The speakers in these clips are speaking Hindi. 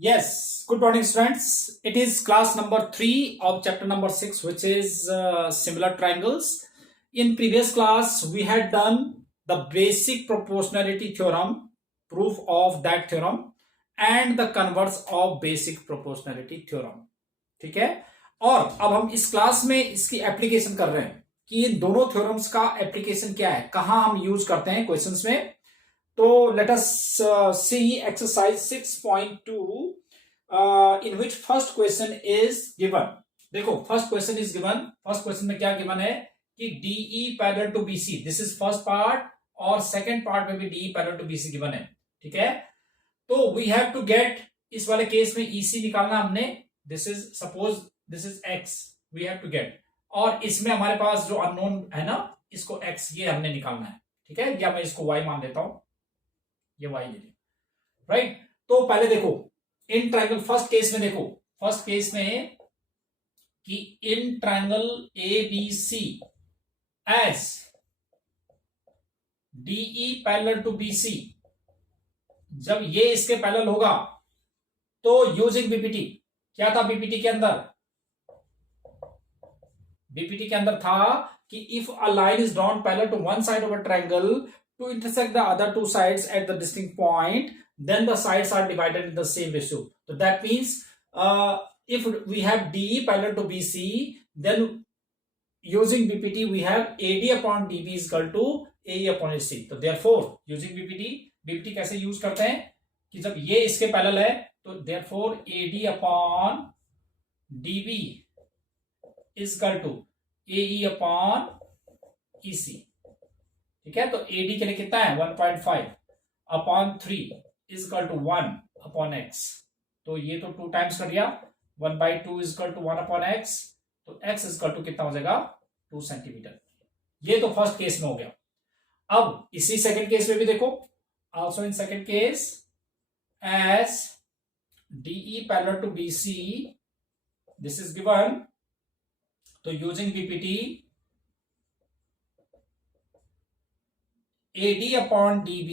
Yes, good morning, students. It is class number 3 of chapter number 6, which is similar triangles. In previous class, we had done the basic proportionality theorem, proof of that theorem, and the converse of basic proportionality theorem. ठीक है. और अब हम इस क्लास में इसकी एप्लीकेशन कर रहे हैं कि इन दोनों थ्योरम्स का एप्लीकेशन क्या है, कहां हम यूज करते हैं क्वेश्चंस में. तो let us see exercise 6.2 in which first question is given. देखो first question is given. first question में क्या given है कि DE parallel to BC. this is first part और second part में भी DE parallel to BC given है. ठीक है. तो we have to get, इस वाले केस में EC निकालना हमने. this is suppose this is X we have to get. और इसमें हमारे पास जो अननोन है ना, इसको X ये हमने निकालना है. ठीक है. या मैं इसको Y मान लेता हूं, ये Y ले लिया. राइट. तो पहले देखो इन ट्रायंगल फर्स्ट केस में, देखो फर्स्ट केस में कि in triangle ABC as DE parallel to BC, जब ये इसके पैरेलल होगा तो यूजिंग बीपीटी, क्या था बीपीटी के अंदर? बीपीटी के अंदर था कि if a line is drawn parallel to one side of a triangle to intersect the other two sides at the distinct point, then the sides are divided in the same ratio. So that means if we have DE parallel to BC, then using BPT we have AD upon DB is equal to AE upon AC. तो therefore using BPT कैसे यूज करते हैं कि जब ये इसके पैरेलल है तो therefore AD upon DB is equal to AE upon EC. ठीक है. तो AD के लिए कितना है 1.5 upon 3 is equal to 1 upon X. तो ये तो 2 टाइम्स कर दिया. 1/2 is equal to 1 upon X. तो X इज इक्वल टू कितना हो जाएगा 2 सेंटीमीटर. ये तो फर्स्ट केस में हो गया. अब इसी सेकंड केस में भी देखो, also in second case as DE parallel to BC this is given. तो using BPT AD upon DB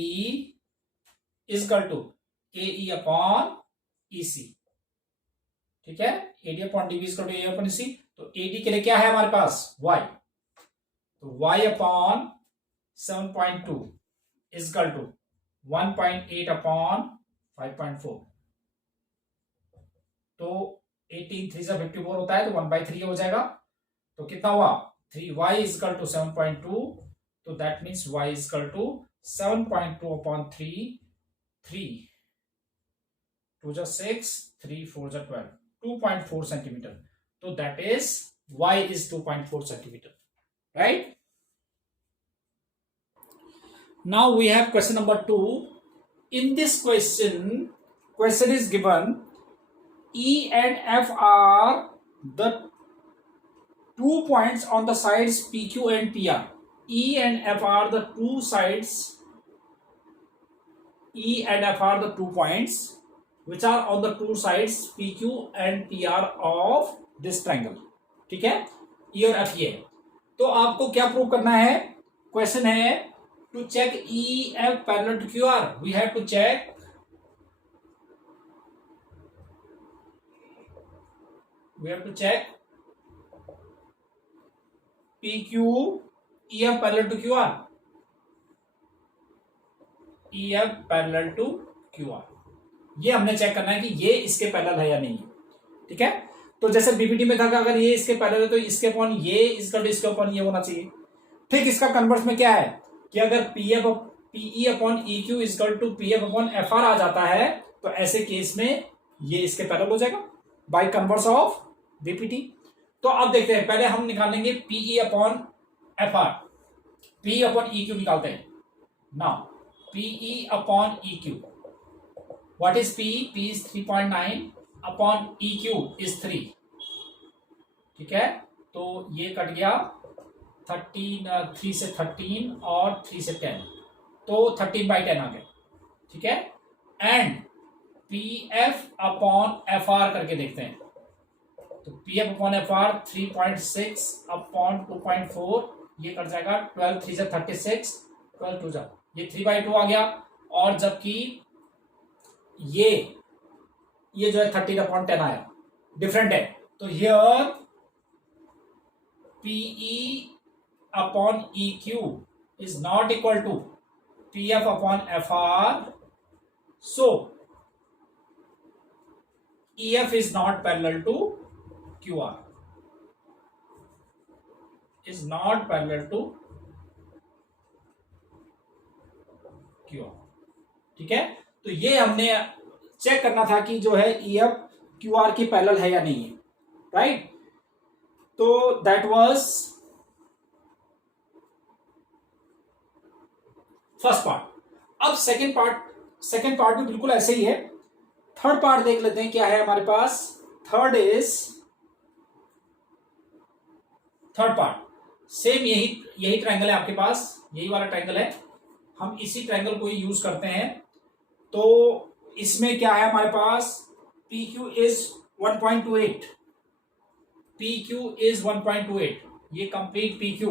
is equal to AE upon EC. ठीक है. AD upon DB is equal to AE upon EC. तो AD के लिए क्या है हमारे पास Y. तो Y upon 7.2 is equal to 1.8 upon 5.4. तो 18 3 से 54 होता है तो 1/3 हो जाएगा. तो कितना हुआ 3Y is equal to 7.2. तो that means Y is equal to 7.2 upon 3. 3 2 जा 6, 3 4 जा 12, 2.4 centimeter. तो that is Y is 2.4 centimeter. Right? Now we have question number 2. In this question is given E and F are the 2 points on the sides PQ and PR. E and F are the two sides. E and F are the 2 points which are on the 2 sides PQ and PR of this triangle. ठीक है. E और F ये. तो आपको क्या प्रूव करना है? क्वेश्चन है to check EF parallel to QR. We have to check PQ EF parallel to QR. EF parallel to QR ये हमने चेक करना है कि ये इसके पैरेलल है या नहीं. ठीक है. तो जैसे बीपीटी में था कि अगर ये इसके पैरेलल है तो इसके अपॉन ये इसके अपॉन ये होना चाहिए. ठीक. इसका कन्वर्स में क्या है कि अगर PE upon EQ is equal to PF upon FR आ जाता है तो ऐसे केस में ये इसके पैरेलल हो जाएगा बाय कन्वर्स ऑफ बीपीटी. तो अब देखते हैं, पहले हम निकालेंगे PE upon FR. P upon EQ निकालते हैं. Now PE upon EQ. What is P? P is 3.9 upon EQ is 3. ठीक है. तो ये कट गया 3 से 13 और 3 से 10, तो 13/10 आ गया. ठीक है. एंड PF अपॉन FR करके देखते हैं. तो PF अपॉन FR 3.6 अपॉन 2.4 ये कट जाएगा. 12 3 से 36, 12 2 ये 3/2 आ गया. और जबकि ये ये जो है 13/10 आया, डिफरेंट है। तो here PE upon E Q is not equal to P F upon F R, so E F is not parallel to Q R, is not parallel to Q R. ठीक है, तो ये हमने चेक करना था कि जो है ई एफ क्यू आर की पैरेलल है या नहीं है, राइट। तो दैट वाज फर्स्ट पार्ट। अब सेकेंड पार्ट भी बिल्कुल ऐसे ही है। थर्ड पार्ट देख लेते हैं क्या है हमारे पास। थर्ड पार्ट सेम यही ट्रायंगल है आपके पास, यही वाला ट्रायंगल है, हम इसी ट्रायंगल को ही यूज करते हैं। तो इसमें क्या है हमारे पास, P Q is 1.28, P Q is 1.28, ये कंप्लीट पी क्यू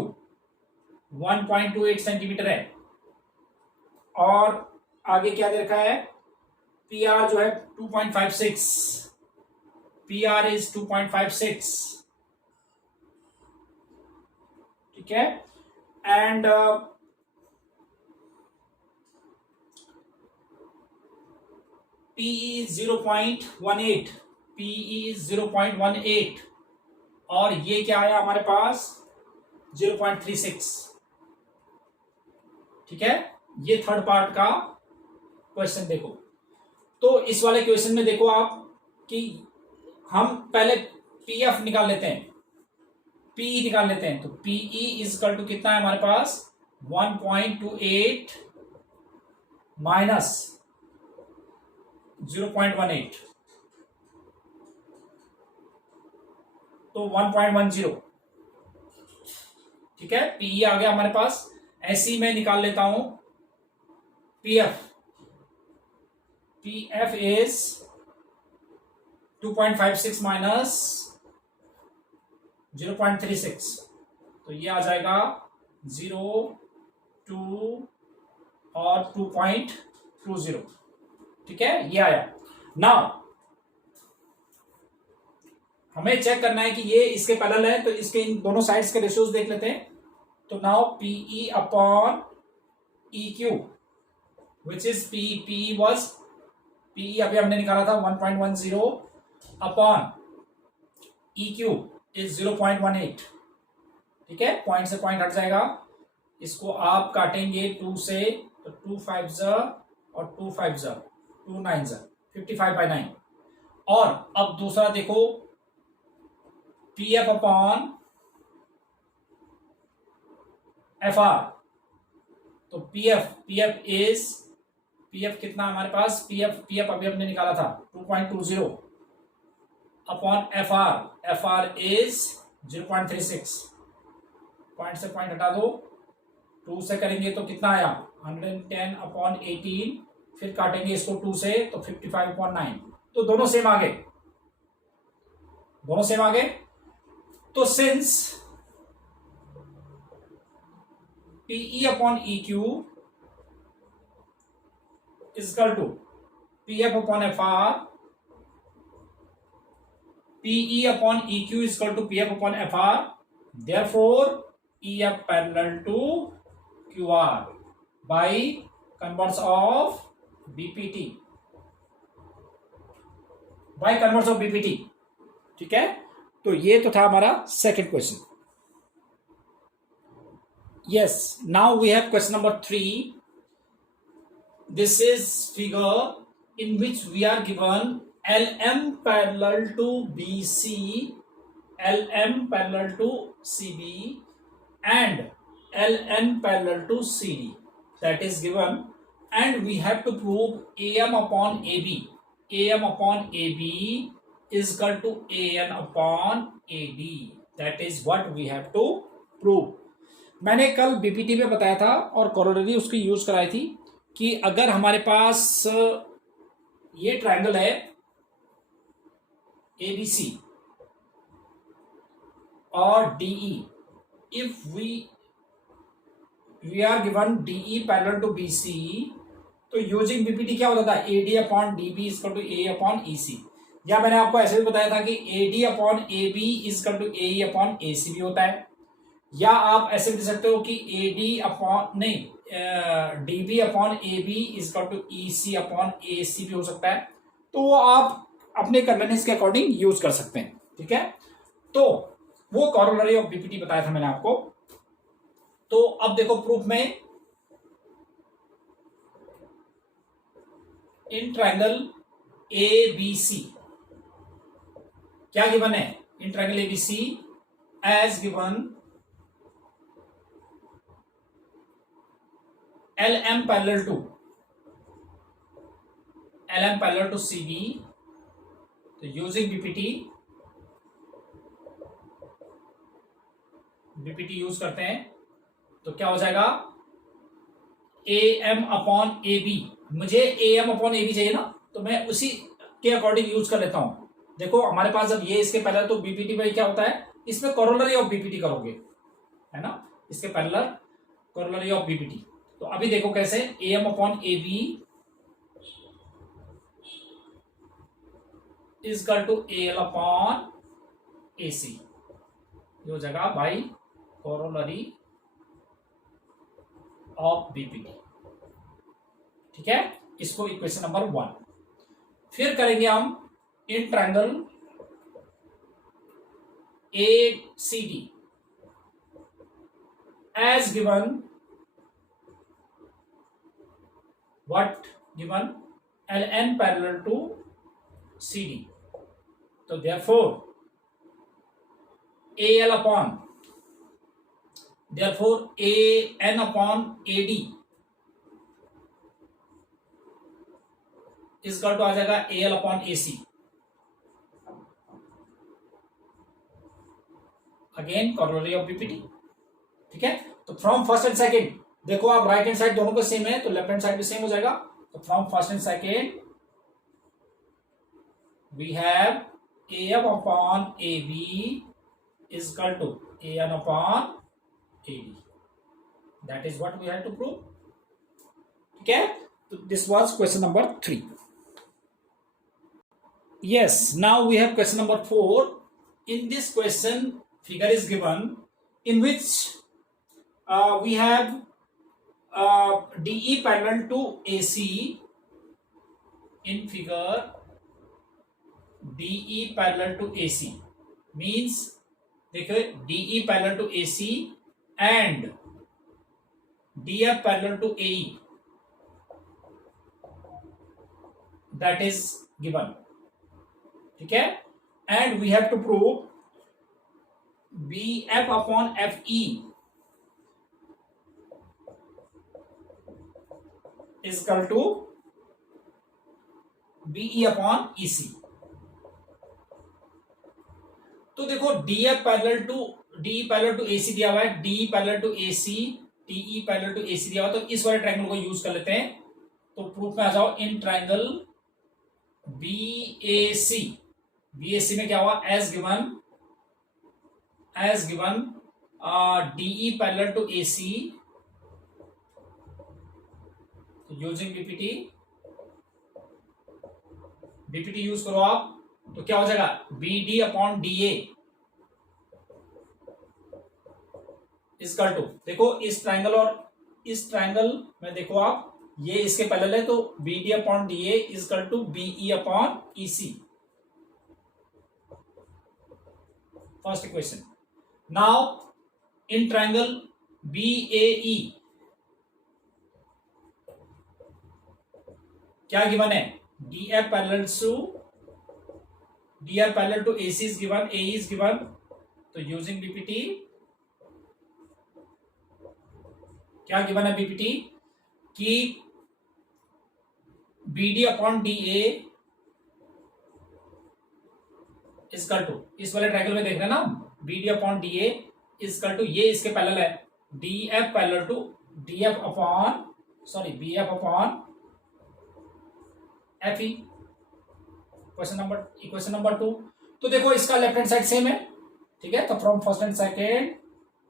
1.28 सेंटीमीटर है। और आगे क्या दे रखा है, पी आर जो है 2.56, पी आर इज 2.56, ठीक है। एंड पीई 0.18, पीई 0.18, और ये क्या आया हमारे पास 0.36, ठीक है। ये थर्ड पार्ट का क्वेश्चन देखो। तो इस वाले क्वेश्चन में देखो आप कि हम पहले पी एफ निकाल लेते हैं, पीई निकाल लेते हैं। तो पीई इज इक्वल टू कितना है हमारे पास 1.28 माइनस 0.18, तो 1.10, ठीक है। पीई आ गया हमारे पास। ऐसे ही मैं निकाल लेता हूं पीएफ, पीएफ इज 2.56 माइनस 0.36, तो ये आ जाएगा 0, 2 और 2.20, ठीक है, ये आया। नाउ हमें चेक करना है कि ये इसके पैरेलल है, तो इसके इन दोनों साइड्स के रेशियोज देख लेते हैं। तो now PE upon E Q which is PE was, PE अभी हमने निकाला था 1.10 अपॉन ई क्यू इज 0.18, ठीक है। पॉइंट से पॉइंट हट जाएगा, इसको आप काटेंगे 2 से, तो 2 5 और 2 5 2 9 55/9। और अब दूसरा देखो P F upon F R, तो P F is, P F कितना हमारे पास, पी एफ अभी हमने निकाला था 2.20 upon F are is 0.36, point से पॉइंट हटा दो, 2 से करेंगे तो कितना आया 110 अपॉन 18, फिर काटेंगे इसको 2 से तो 55/9, तो दोनों सेम आ गए, दोनों सेम आ गए। तो since PE upon E Q is equal to P F upon F R, PE upon E Q is equal to P F upon F R, therefore E F parallel to Q R by converse of BPT, by converse of BPT, ठीक है। तो ये तो था हमारा second question. Yes, now we have question number 3. This is figure in which we are given LM parallel to BC, LM parallel to CB, and LN parallel to CD. That is given, and we have to prove AM upon AB. AM upon AB is equal to AN upon AD. That is what we have to prove. मैंने कल बीपीटी में बताया था और कोरोलरी उसकी यूज कराई थी कि अगर हमारे पास ये ट्रायंगल है एबीसी और DE, if we are given DE parallel to BC, तो यूजिंग बीपीटी क्या होता था, AD upon DB is equal to A upon EC. या मैंने आपको ऐसे भी बताया था कि A D upon A B is equal to A E upon A C भी होता है, या आप ऐसे भी दे सकते हो कि ए डी अपॉन नहीं D B upon A B is equal to E C upon A C भी हो सकता है। तो वो आप अपने कन्वीनियंस के अकॉर्डिंग यूज कर सकते हैं, ठीक है। तो वो कॉरोलरी ऑफ बीपीटी बताया था मैंने आपको। तो अब देखो प्रूफ में, इन ट्रायंगल ए बी सी क्या गिवन है, in triangle A B C as given L M parallel to C B, तो यूजिंग बीपीटी यूज करते हैं, तो क्या हो जाएगा, A M upon A B, मुझे A M upon A B चाहिए ना, तो मैं उसी के अकॉर्डिंग यूज कर लेता हूं। देखो हमारे पास जब ये इसके पहले, तो बीपीटी में क्या होता है, इसमें कॉरोलरी ऑफ बीपीटी करोगे, है ना, इसके पहले कॉरोलरी ऑफ बीपीटी। तो अभी देखो कैसे, A M upon A B is equal to A L upon A C, हो जाएगा बाई कॉरोलरी ऑफ बीपीटी, ठीक है। इसको इक्वेशन नंबर 1। फिर करेंगे हम in triangle A C D as given what given L N parallel to C D, तो therefore A L upon, therefore A N upon A D इसका तो आ जाएगा A L upon A C, again corollary of BPT, ठीक है। तो फ्रॉम फर्स्ट एंड सेकेंड, देखो आप राइट हैंड साइड दोनों को सेम है, तो लेफ्ट हैंड साइड भी सेम हो जाएगा। तो from first and second we have A M upon A B is equal to A N upon A D, that is what we have to prove, ठीक है। तो this was question number 3। Yes, now we have question number 4. In this question, figure is given in which we have DE parallel to AC. In figure, DE parallel to AC means देखो DE parallel to AC and DF parallel to AE, that is given, ठीक है। And we have to prove B F upon F E equal to BE upon E C. तो देखो D F parallel to A C दिया हुआ है, D parallel to A C, TE parallel to A C दिया हुआ है, तो इस वाले ट्रायंगल को यूज कर लेते हैं। तो प्रूफ में आ जाओ, in triangle B A C, BSC में क्या हुआ, as given DE parallel to AC, using BPT use करो आप, तो क्या हो जाएगा, B D upon D A is equal to, देखो इस ट्रायंगल और इस ट्रायंगल में देखो आप, ये इसके पैरेलल है, तो B D upon D A is equal to BE upon E C, first equation. Now in triangle BAE क्या गिवन है, DF parallel to AC is given, AE is given, तो using BPT क्या गिवन है, BPT कि BD upon DA is equal to, इस वाले ट्रायंगल में देख रहे हैं ना, B D upon D A is equal to, ये इसके पैरेलल है, D F parallel to D F upon B F upon F E, equation number 2। तो देखो इसका लेफ्ट हैंड साइड सेम है, ठीक है। तो from first and second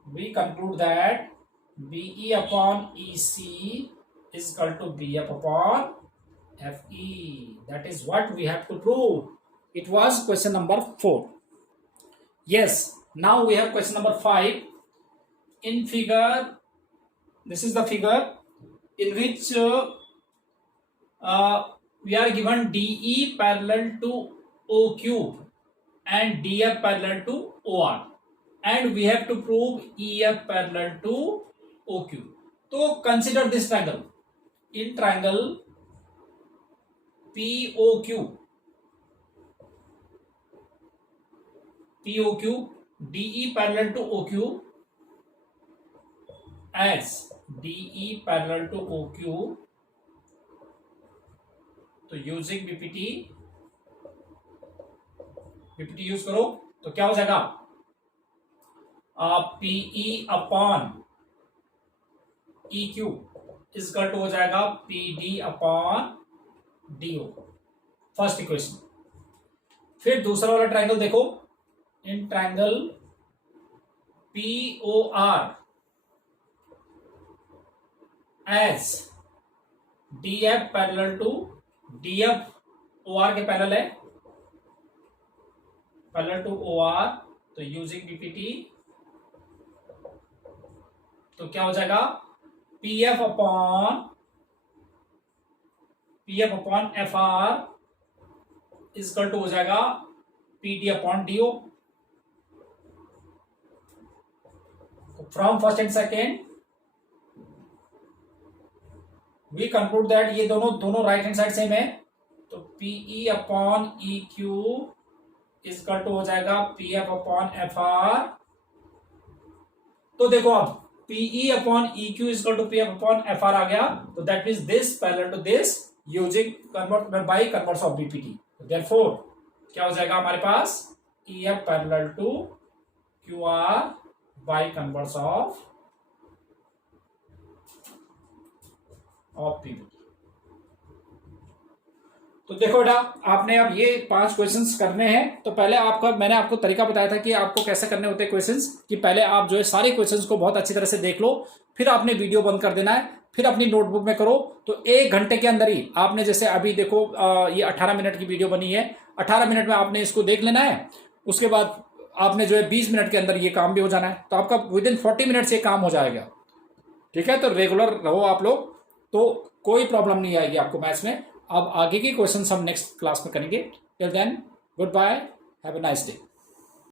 we conclude that BE upon E C is equal to B F upon F E, that is what we have to prove. It was question number 4. Yes, now we have question number 5. In figure, this is the figure in which we are given DE parallel to OQ and DF parallel to OR, and we have to prove EF parallel to OQ. So consider this triangle. In triangle POQ, DE parallel to OQ as DE parallel to OQ. तो यूजिंग बीपीटी यूज करो तो क्या हो जाएगा, पीई अपॉन EQ इसका टू हो जाएगा PD upon DO, first equation. फिर दूसरा वाला ट्राइंगल देखो. In triangle POR as DF parallel to DF OR के पैरेलल है, पैरेलल टू OR. तो यूजिंग बीपीटी तो क्या हो जाएगा, PF अपॉन FR इसका टू हो जाएगा PD upon DO. From first and second we conclude that ये दोनों राइट हैंड साइड सेम है. तो PE अपॉन EQ इसका टू हो जाएगा PF अपॉन FR. तो देखो अब PE अपॉन EQ इसका टू PF अपॉन FR आ गया. तो that means this parallel to this using convert by converse of BPT. Therefore क्या हो जाएगा हमारे पास, EF parallel to QR by converse of PPT. तो देखो बेटा, आपने अब ये 5 क्वेश्चंस करने हैं. तो पहले मैंने आपको तरीका बताया था कि आपको कैसे करने होते हैं क्वेश्चंस, कि पहले आप जो है सारे क्वेश्चंस को बहुत अच्छी तरह से देख लो, फिर आपने वीडियो बंद कर देना है, फिर अपनी नोटबुक में करो. तो 1 घंटे के अंदर ही आपने, जैसे अभी देखो ये 18 मिनट की वीडियो बनी है, 18 मिनट में आपने इसको देख लेना है. उसके बाद आपने जो है 20 मिनट के अंदर ये काम भी हो जाना है. तो आपका विदिन 40 मिनट से काम हो जाएगा. ठीक है, तो रेगुलर रहो आप लोग, तो कोई प्रॉब्लम नहीं आएगी आपको मैथ्स में. अब आगे के क्वेश्चंस हम नेक्स्ट क्लास में करेंगे. Till then goodbye, have a nice day.